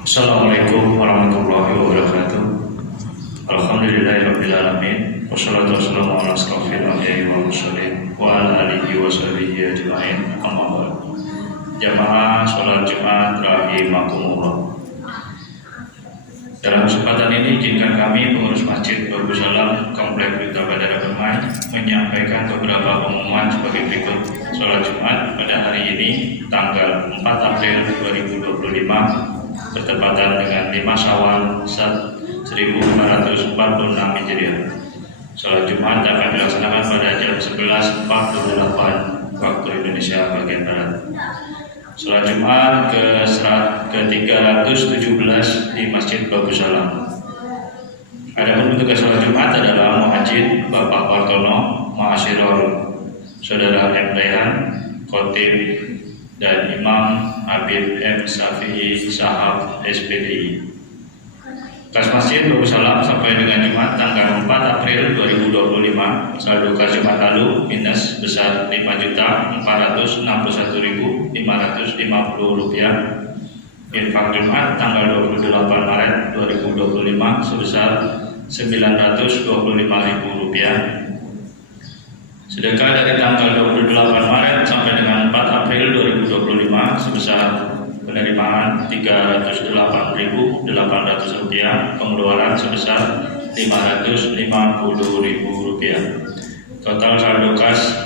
Assalamualaikum warahmatullahi wabarakatuh. Alhamdulillahirabbil alamin. Wassalatu wassalamu ala asrofil anbiya'i wal mursalin wa ala alihi wa sahbihi ajma'in. Amma ba'd. Jamaah salat Jumat rahimakumullah. Dalam kesempatan ini izinkan kami pengurus Masjid Darussalam Komplek Duta Bandara Permai menyampaikan beberapa pengumuman sebagai berikut. Salat Jumat pada hari ini tanggal 4 April 2025 bertepatan dengan 5 Syawal 1446 Hijriah. Salat Jumat akan dilaksanakan pada jam 11.48 waktu Indonesia bagian Barat. Salat Jumat ke-317 di Masjid Darussalam. Adapun petugas salat Jumat adalah Muhajir Bapak Partono, Ma'asyirul Saudara M. Rehan, Khotib dan Imam Habib M. Syafi'i Sahab SPDI. Kas Masjid Darussalam sampai dengan Jumat tanggal 4 April 2025 saldo kas Jumat lalu minus besar Rp5.461.550. Infak Jumat tanggal 28 Maret 2025 sebesar Rp925.000. Sedekah dari tanggal 28 Maret sampai dengan 4 April 2025 sebesar penerimaan Rp308.800, pengeluaran sebesar Rp550.000. Total saldo kas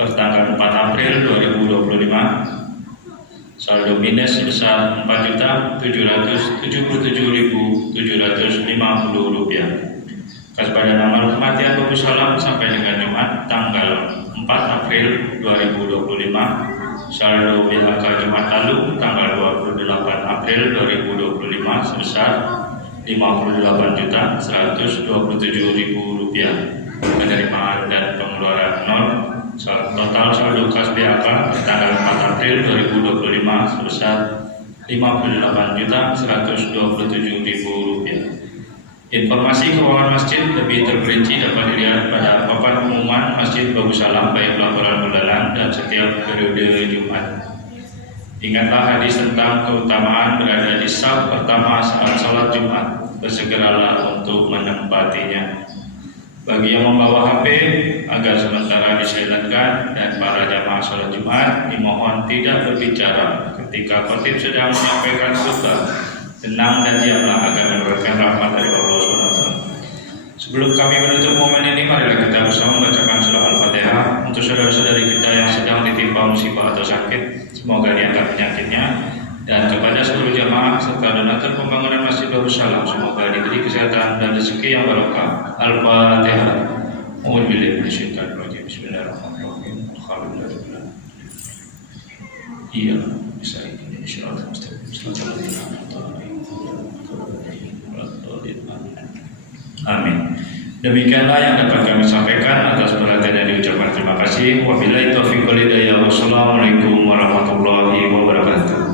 pertanggal 4 April 2025 saldo minus sebesar Rp4.777.750. Kas Badan Amal Kematian Darussalam sampai dengan Jumat tanggal 4 April 2025 saldo BHK Jumat lalu tanggal 28 April 2025 sebesar Rp58.127.000. Penerimaan dan pengeluaran nol. Total saldo kas BHK tanggal 4 April 2025 sebesar Rp58.127.000. Informasi keuangan masjid lebih terperinci dapat dilihat pada papan pengumuman Masjid Darussalam baik laporan bulanan dan setiap periode Jumat. Ingatlah hadis tentang keutamaan berada di saf pertama saat salat Jumat. Bersegeralah untuk menempatinya. Bagi yang membawa HP agar sementara disilentkan, dan para jamaah salat Jumat dimohon tidak berbicara ketika khotib sedang menyampaikan khutbah. Tenang dan diamlah agar mendapatkan rahmat dari Allah SWT. Sebelum kami menutup momen ini, marilah kita bersama membacakan surah Al-Fatihah untuk saudara-saudari kita yang sedang ditimpa musibah atau sakit. Semoga diangkat penyakitnya. Dan kepada seluruh jamaah serta donatur pembangunan Masjid Darussalam, semoga diberi kesehatan dan rezeki yang barokah. Al-Fatihah. Bismillahirrahmanirrahim. Alhamdulillah. Iya, bisa ini insyaallah mustaqim. Amin. Demikianlah yang dapat kami sampaikan. Atas perhatian dan diucapkan terima kasih. Wabillahi taufiq wal hidayah. Wassalamualaikum warahmatullahi wabarakatuh.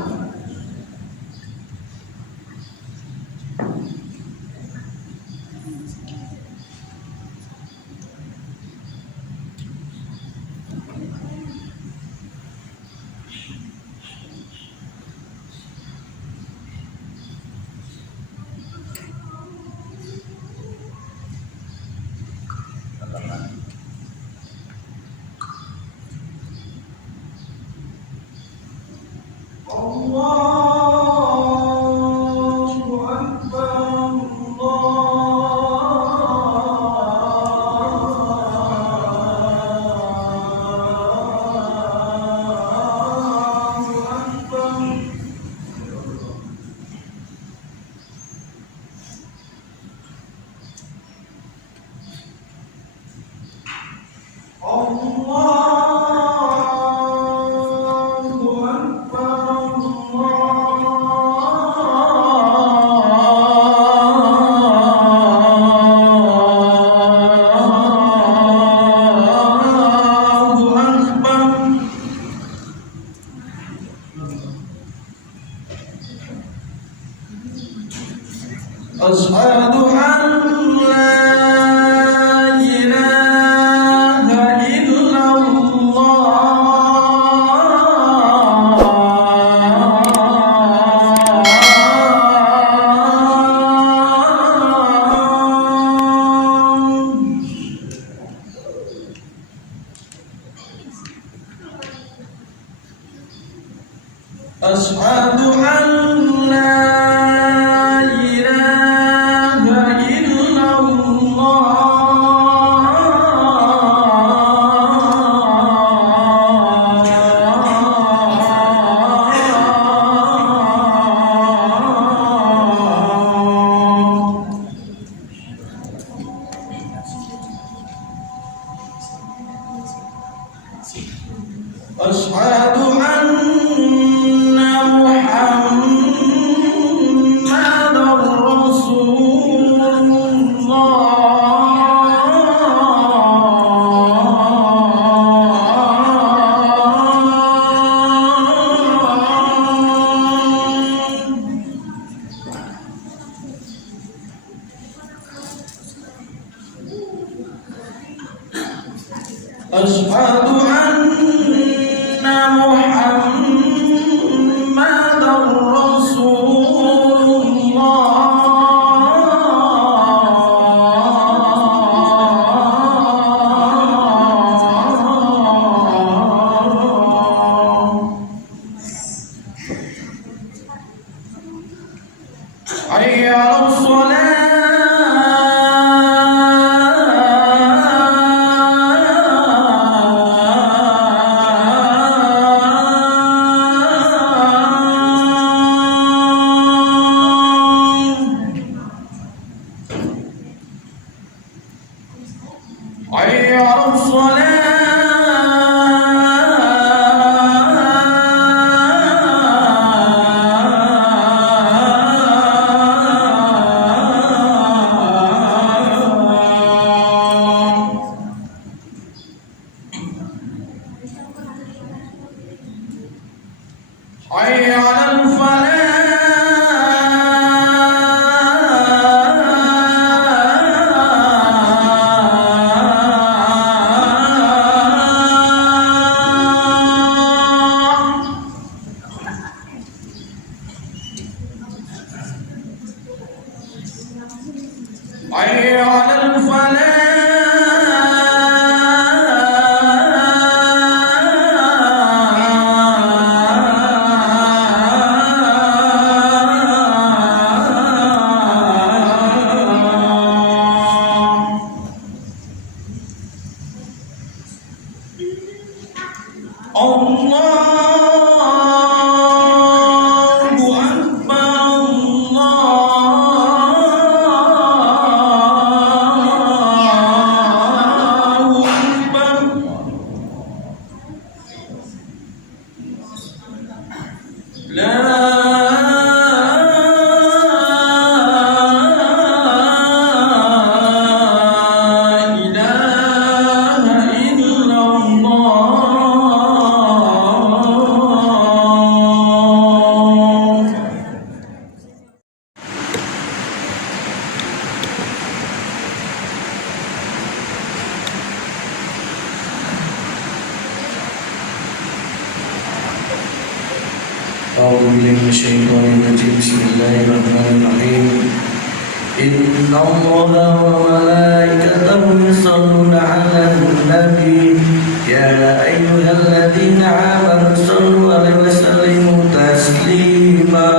Ashhadu an la ilaha illallah أشهد أن محمدا رسول حي على الصلاة حي على الصلاة حي على الفلاح حي على الفلاح أعوذ بالله من الشيطان الرجيم بسم الله الرحمن الرحيم إن الله وملائكته يصلون على النبي يا أيها الذين آمنوا صلوا عليه وسلموا تسليما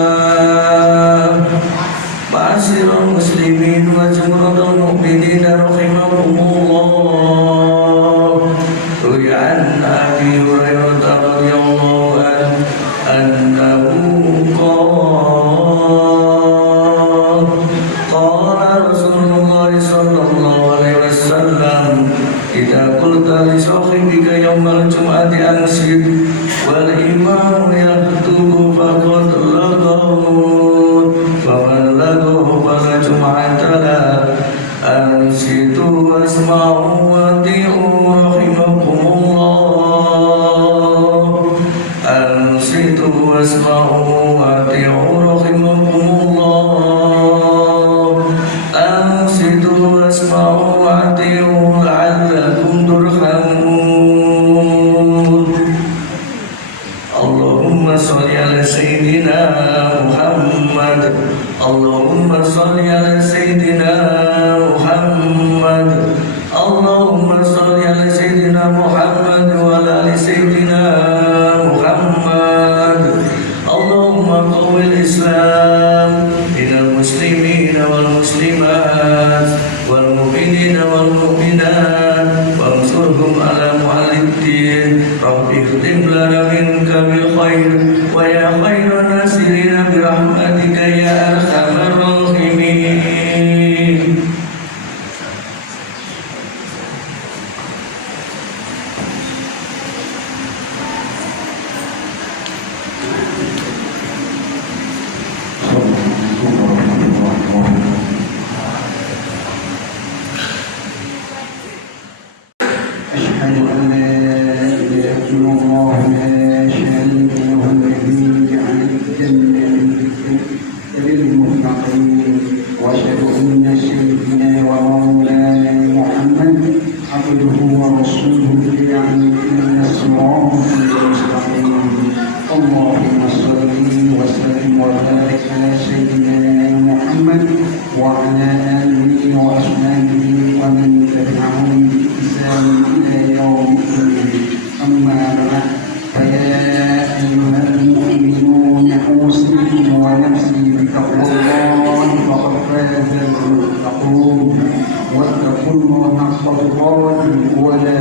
معاشر المسلمين وجمهور المؤمنين رحمكم الله روي عن أبي هريرة رضي الله عنه أنه قال رسول الله صلى الله عليه وسلم إذا قلت لصاحبك يوم الجمعة أنصت والإمام يخطب فقد لغوا فمن لغوا فلا جمعة له أنصتوا واسمعوا وأطيعوا رحمكم الله أنصتوا واسمعوا وأطيعوا رحمكم الله أنصتوا واسمعوا وأطيعوا لعلكم ترحمون اللهم صل على سيدنا محمد اللهم صل على سيدنا محمد اللهم صل على سيدنا محمد وعلى آل سيدنا محمد اللهم قو الإسلام من المسلمين والمسلمات والمؤمنين والمؤمنات وانصرهم على معل الدين رب اختم لنا منك بالخير ويا خير الناصرين برحمتك يا أرحم الراحمين أشهد أن لا إله إلا الله لا شريك له الذي جعل الجنة للمتقين وأشهد أن سيدنا ومولانا محمد عبده ورسوله بتقوى الله فقد فاز المتقون واتقوا الله حق تقاته ولا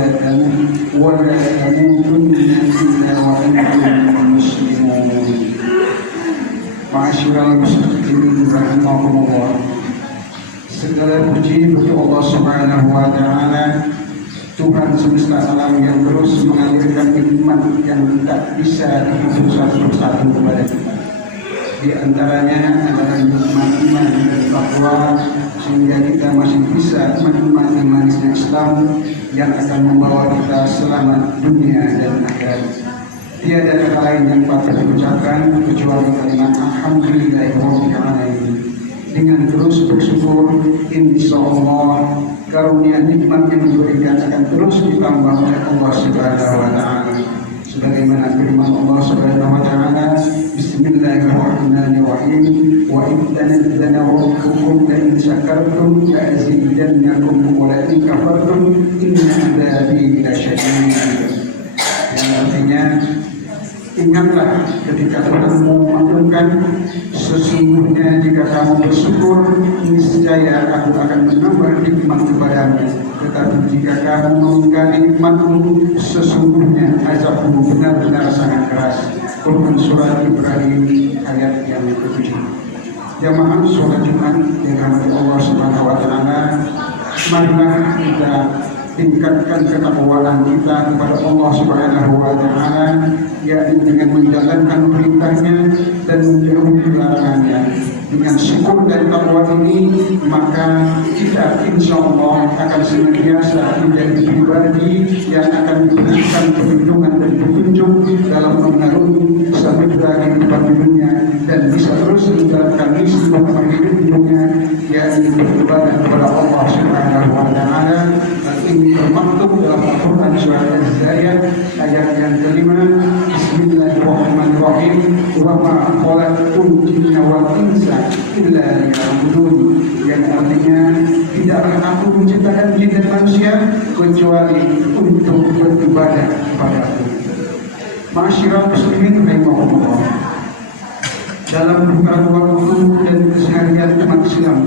تموتن إلا وأنتم مسلمون. Ma'asyiral muslimin rahimakumullah. Segala puji bagi Allah Subhanahu wa taala, Tuhan semesta alam yang terus mengalirkan nikmat yang tak bisa dihitung satu-satu kepada kita. Di antaranya adalah nikmat iman dan takwa, sehingga kita masih bisa menikmati manisnya Islam yang akan membawa kita selamat dunia dan akhirat. Tiada kata lain yang patut diucapkan kecuali kalimat alhamdulillahirabbil alamin. Dengan terus bersyukur, insyaallah karunia nikmat yang diberikan akan terus ditambah oleh Allah Subhanahu wa taala. Sebagaimana firman Allah Subhanahu wa taala, Bismillahirrahmanirrahim, wa idzana rabbukum la in syakartum la azidannakum wa la in kafartum inna adzabi lasyadid. Yang artinya, ingatlah ketika Tuhan memaklumkan, sesungguhnya jika kamu bersyukur, niscaya aku akan menambah nikmat kepadamu. Tetapi jika kamu mengingkari nikmatku, sesungguhnya azabku benar-benar sangat keras. Quran Surat Ibrahim ayat yang ke-7. Jamaah sholat Jumat yang dirahmati Allah Subhanahu wa taala, marilah kita tingkatkan ketakwaan kita kepada Allah Subhanahu wa taala, yakni dengan menjalankan perintahnya dan menjauhi larangannya. Dengan syukur dan takwa ini, maka kita insya Allah akan senantiasa menjadi pribadi yang akan diberikan perlindungan dan petunjuk dalam mengarungi samudera kehidupan dunia, dan bisa terus menjalankan misi hidupnya, yakni beribadah kepada Allah Subhanahu wa taala. Ini termaktub dalam Al-Quran Surah Az-Zariyat ayat yang ke-5, Bismillahirrahmanirrahim, wa ma khalaqtul jinna wal insa illa liya'budun, yang artinya tidaklah aku menciptakan jin dan manusia kecuali untuk beribadah kepadaku. Ma'asyiral muslimin rahimahumullah, dalam beberapa waktu dan keseharian umat Islam,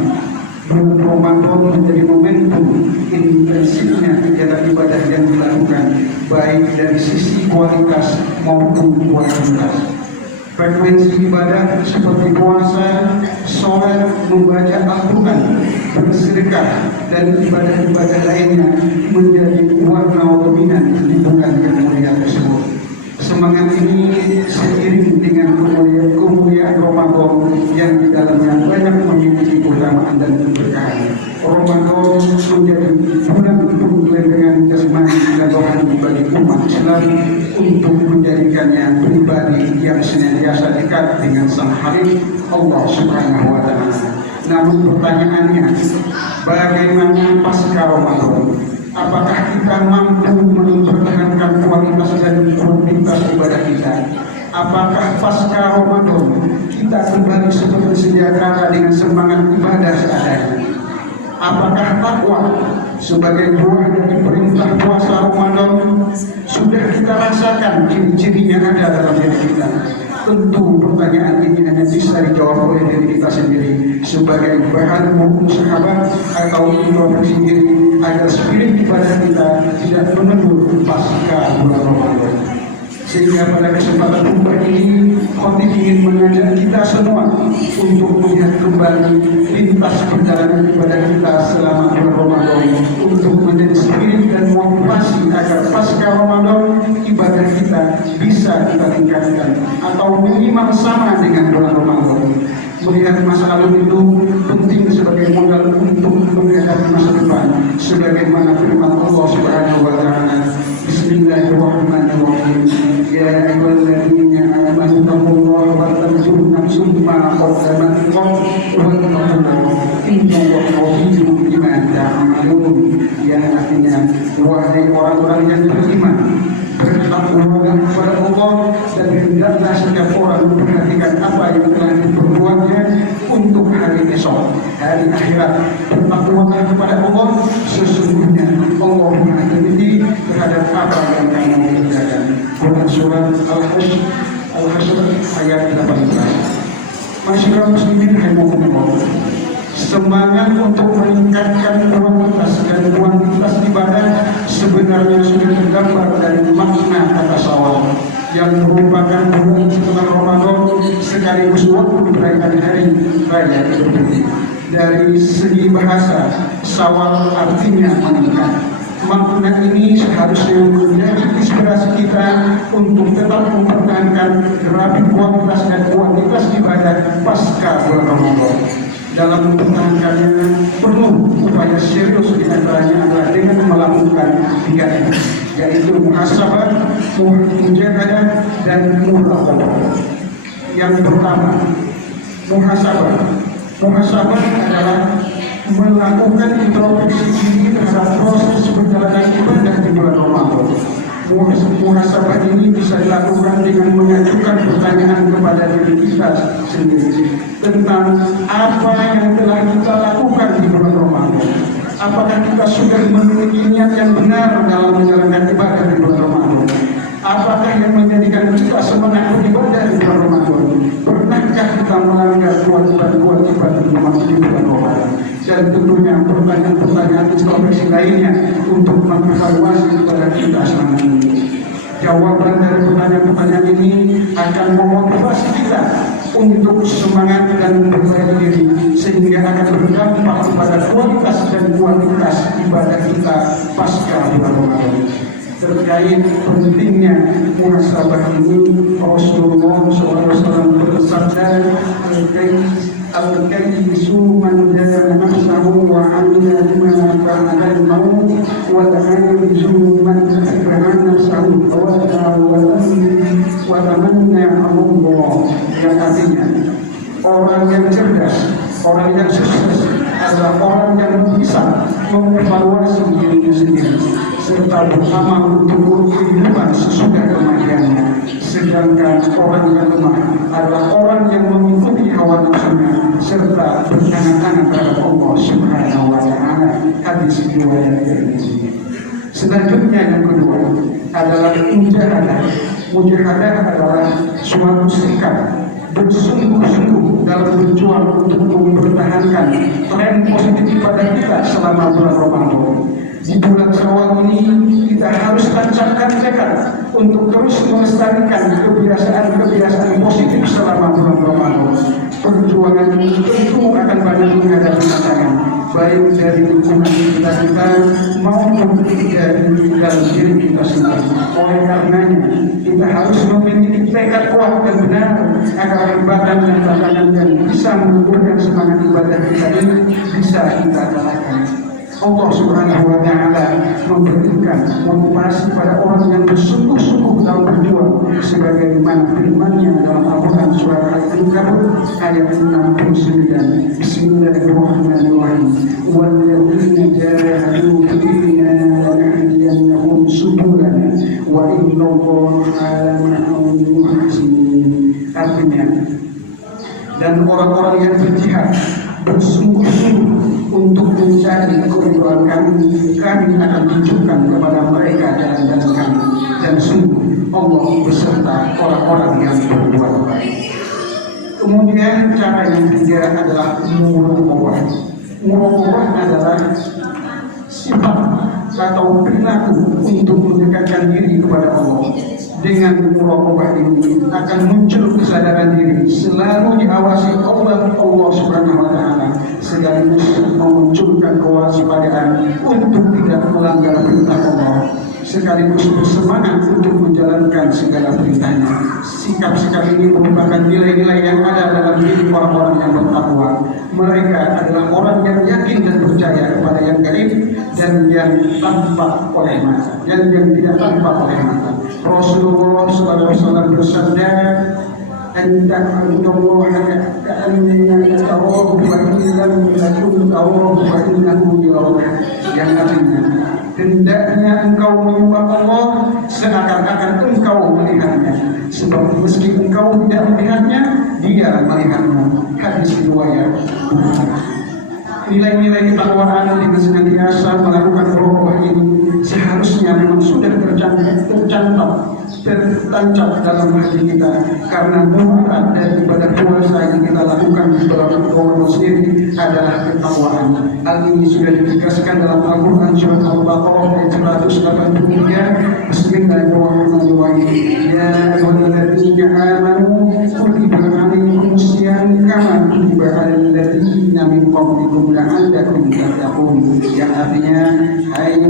bulan Ramadan menjadi momentum intensifnya kegiatan ibadah yang dilakukan, baik dari sisi kualitas maupun kuantitas. Frekuensi ibadah seperti puasa, sholat, membaca Al-Quran, bersedekah, dan ibadah-ibadah lainnya menjadi warna dominan di bulan yang mulia tersebut. Semangat ini seiring dengan kemuliaan Ramadan yang di dalamnya banyak memiliki keutamaan dan keberkahan. Ramadan menjadi bulan penggelendengan jasmani dan rohani bagi umat Islam untuk menjadikannya pribadi yang senantiasa dekat dengan Sang Khalid Allah Subhanahu wa taala. Namun pertanyaannya, bagaimana pasca Ramadan? Apakah kita mampu mempertahankan kualitas dan kuantitas ibadah kita? Apakah pasca Ramadan kita kembali seperti sedia kala dengan semangat ibadah seadanya? Apakah takwa sebagai buah dari perintah puasa Ramadan sudah kita rasakan ciri-cirinya ada dalam diri kita? Tentu pertanyaan ini hanya bisa dijawab oleh diri kita sendiri sebagai bahan maupun sahabat atau introspeksi diri, agar spirit ibadah kita tidak menentu pasca bulan Ramadan. Sehingga pada kesempatan khutbah ini, khotib ingin mengajak kita semua untuk melihat kembali lintas perjalanan ibadah kita selama bulan Ramadan, untuk menjadi spirit dan motivasi agar pasca Ramadan ibadah kita bisa kita tingkatkan atau minimal sama dengan bulan Ramadan. Melihat masa lalu itu penting sebagai modal untuk menghadapi masa depan, sebagaimana firman Allah Subhanahu wa taala, Bismillahirrahmanirrahim, ya ayyuhalladzina amanu taqullaha wa tanzur nafsum ma qaddamat lighad wa taqullaha innallaha khabirum bima ta'malun. Yang artinya, wahai orang-orang yang beriman, bertakwalah kepada Allah dan hendaklah setiap orang memperhatikan apa yang telah diperbuatnya untuk hari esok, hari akhirat. Bertakwalah kepada Allah, sesungguhnya Allah Maha teliti terhadap apa yang kamu kerjakan. Quran Surat Al-Hashr ayat 18. Masyarakat Ma'asyiral muslimin rahimakumullah, semangat untuk meningkatkan kualitas dan kuantitas ibadah sebenarnya sudah tergambar dari makna kata syawal yang merupakan bulan setelah Ramadan sekaligus waktu perayaan hari raya Idul Fitri. Dari segi bahasa, syawal artinya meningkat. Makna ini seharusnya menjadi inspirasi kita untuk tetap mempertahankan rapi kualitas dan kuantitas ibadah pasca bulan Ramadan. Dalam mempertahankannya perlu upaya serius di antaranya adalah dengan melakukan 3 ini, yaitu muhasabah, mujahadah, dan muraqabah. Yang pertama, muhasabah. Muhasabah adalah melakukan introspeksi diri terhadap proses perjalanan ibadah di bulan Ramadan. Muhasabah ini bisa dilakukan dengan mengajukan pertanyaan kepada diri kita sendiri tentang apa yang telah kita lakukan di bulan Ramadan. Apakah kita sudah memiliki niat yang benar dalam menjalankan ibadah di bulan Ramadan? Apakah yang menjadikan kita semangat beribadah di bulan Ramadan? Pernahkah kita melanggar kewajiban-kewajiban di bulan Ramadan? Dan tentunya pertanyaan-pertanyaan introspeksi lainnya untuk mengevaluasi kepada kita selama ini. Jawaban dari pertanyaan-pertanyaan ini akan memotivasi kita untuk semangat dan memperbaiki diri, sehingga akan berdampak pada kualitas dan kuantitas ibadah kita pasca bulan Ramadan. Terkait pentingnya muhasabah ini, Rasulullah SAW bersabda, al-kayyisu man jala nafsahu wa amila bima ba'da al-maut wal ajizu man jala nafsahu wa tamanna Allah. Yang artinya, orang yang cerdas, orang yang sukses adalah orang yang bisa mengevaluasi dirinya sendiri serta beramal untuk kehidupan sesudah kematiannya. Sedangkan orang yang lemah adalah orang yang mengikuti hawa nafsunya serta berangan-angan terhadap Allah Subhanahu wa Ta'ala. Hadis riwayat Tirmidzi. Selanjutnya yang kedua adalah mujahadah. Mujahadah adalah suatu sikap bersungguh-sungguh dalam berjuang untuk mempertahankan tren positif pada kita selama bulan Ramadan. Di bulan Syawal ini kita harus tancapkan tekad untuk terus melestarikan kebiasaan-kebiasaan positif selama bulan Ramadan. Perjuangan ini tentu akan banyak menghadapi tantangan, baik dari lingkungan kita maupun dari dalam diri kita sendiri. Oleh karenanya kita harus memiliki tekad kuat dan benar agar hambatan dan tantangan yang bisa mengukurkan semangat ibadah kita ini bisa kita kalahkan. Allah Subhanahu wa Ta'ala memberikan motivasi pada orang yang bersungguh-sungguh dalam berjuang, sebagaimana firman-Nya dalam Al-Quran surah Al-Ankabut ayat 69. Bismillahirrahmanirrahim. Walladzina jahadu fina lanahdiyannahum subulana wa innallaha lama'al muhsinin. Artinya, dan orang-orang yang berjihad bersungguh-sungguh untuk mencari keridhaan kami akan tunjukkan kepada mereka jalan-jalan kami, dan sungguh Allah beserta orang-orang yang berbuat baik. Kemudian cara yang ketiga adalah muraqabah. Muraqabah adalah sifat atau perilaku untuk mendekatkan diri kepada Allah. Dengan muraqabah ini akan muncul kesadaran diri selalu diawasi Allah Subhanahu wa Ta'ala, sekaligus memunculkan kewaspadaan untuk tidak melanggar perintah Allah, sekaligus bersemangat untuk menjalankan segala perintahnya. Sikap-sikap ini merupakan nilai-nilai yang ada dalam diri orang-orang yang bertakwa. Mereka adalah orang yang yakin dan percaya kepada yang gaib dan yang tampak oleh mata, dan yang tidak tampak oleh mata. Rasulullah SAW bersabda, "Anta ta'budullaha ka'annaka tarahu fa in lam takun tarahu fa innahu yarak." Yang artinya, hendaknya engkau menyembah Allah seakan-akan engkau melihatnya, sebab meski engkau tidak melihatnya, Dia melihatmu. Hadis riwayat Bukhari. Nilai-nilai ketakwaan dengan senantiasa melakukan muraqabah ini seharusnya memang sudah tercantum tertancap dalam hati kita, karena muara daripada puasa yang kita lakukan di bulan Ramadan sendiri adalah ketakwaan. Hal ini sudah ditegaskan dalam Al-Quran surat Al-Baqarah ayat 183. Bismillahirrahmanirrahim. Ya ayyuhalladzina amanu kutiba alaikumus syiyam kama kutiba alal ladzina min qablikum la'allakum tattaqun. Yang artinya, hai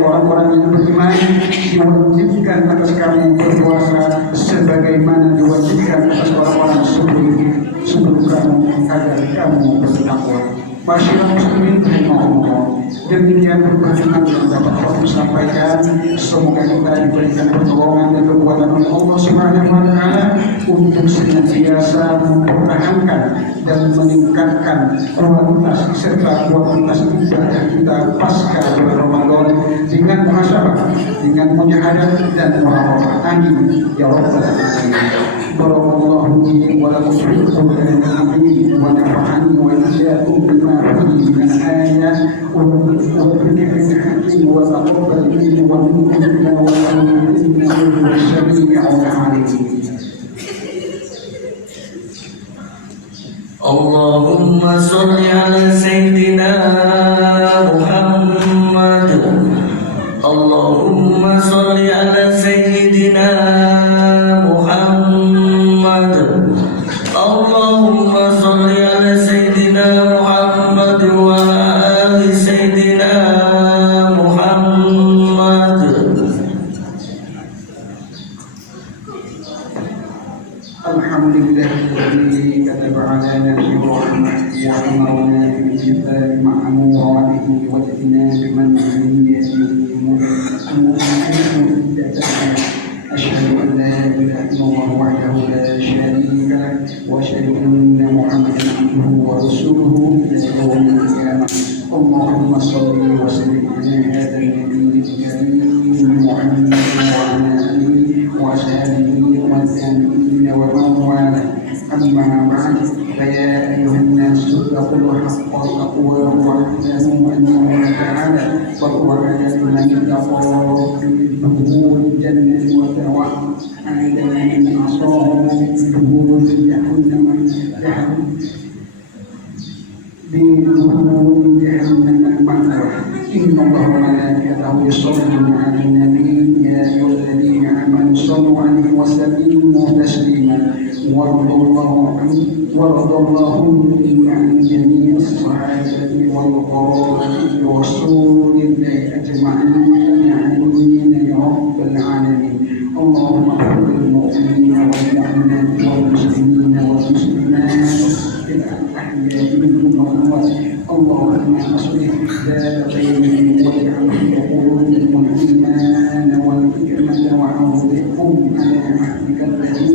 orang-orang yang beriman, diwajibkan atas kamu berpuasa sebagaimana diwajibkan atas orang-orang sebelum kamu agar kamu bertakwa. Masyarakat muslimin rahimahullah, demikian perkembangan yang dapat kami sampaikan. Semoga kita diberikan pertolongan dan kekuatan oleh Allah Subhanahu wa Ta'ala untuk senantiasa mempertahankan dan meningkatkan kualitas serta kualitas ibadah kita pasca bulan Ramadan dengan muhasabah, dengan mujahadah dan muraqabah. Amin ya rabbal alamin. Barakallahu li wa lakum fil Qur'anil azim wa nafa'ani wa iyyakum bima fihi min al-ayat wa dhikril hakim wa taqabbal minni wa minkum wa innahu samii'un 'aliim. Allahumma sholli ala sayyidina Muhammad. Allahumma sholli ala sayyidina Muhammad. Allahumma sholli ala sayyidina Muhammad wa ali sayyidina Muhammad. Alhamdulillahilladzi kataba alana fi rahmatihi wa amarna bil jibali ma'muratihi wa ijtinabi manhiyatihi أشهد أن لا إله إلا الله وحده لا شريك له وأشهد أن محمدا عبده ورسوله إلى يوم القيامة. اللهم صل وسلم على هذا النبي الكريم محمد وعلى آله وأصحابه والتابعين ومن والاه. أما بعد، فيا أيها الناس اتقوا الله حق تقواه واعلموا أن الله تعالى قد وعد من اتقى بدخول الجنة وتوعد من عصاه بدخول جهنم المأوى. إن الله وملائكته يصلون على النبي يا أيها الذين آمنوا صلوا عليه وسلموا تسليما. وارض اللهم عن جميع الصحابة والقرابة ورسول الله أجمعين آمين يا رب العالمين. اللهم اغفر للمؤمنين والمؤمنات والمسلمين والمسلمات الأحياء منهم والأموات. اللهم اصلح ذات بينهم واجعل في قلوبهم الإيمان والحكمة وأوضحهم على عهدك الذي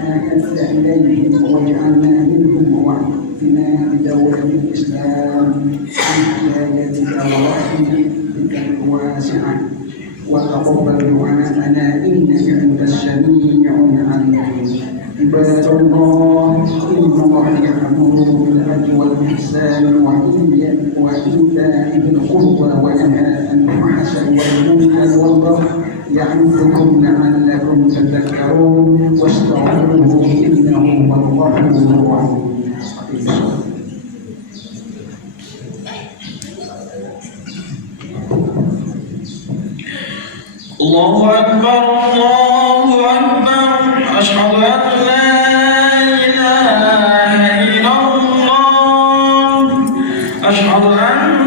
عاهدت إليهم واجعلنا منهم واعطنا بدولة الإسلام بهدايتك ورحمتك الواسعة. وتقبل دعاءنا إنك أنت السميع العليم. عباد الله، إن الله يأمر بالعدل والإحسان وإيتاء ذي القربى وينهى عن الفحشاء والمنكر والبغي يعظكم لعلكم تذكرون. واستغفروه إنه هو الغفور الرحيم. الله أكبر الله أكبر أشهد أن لا إله إلا الله أشهد أن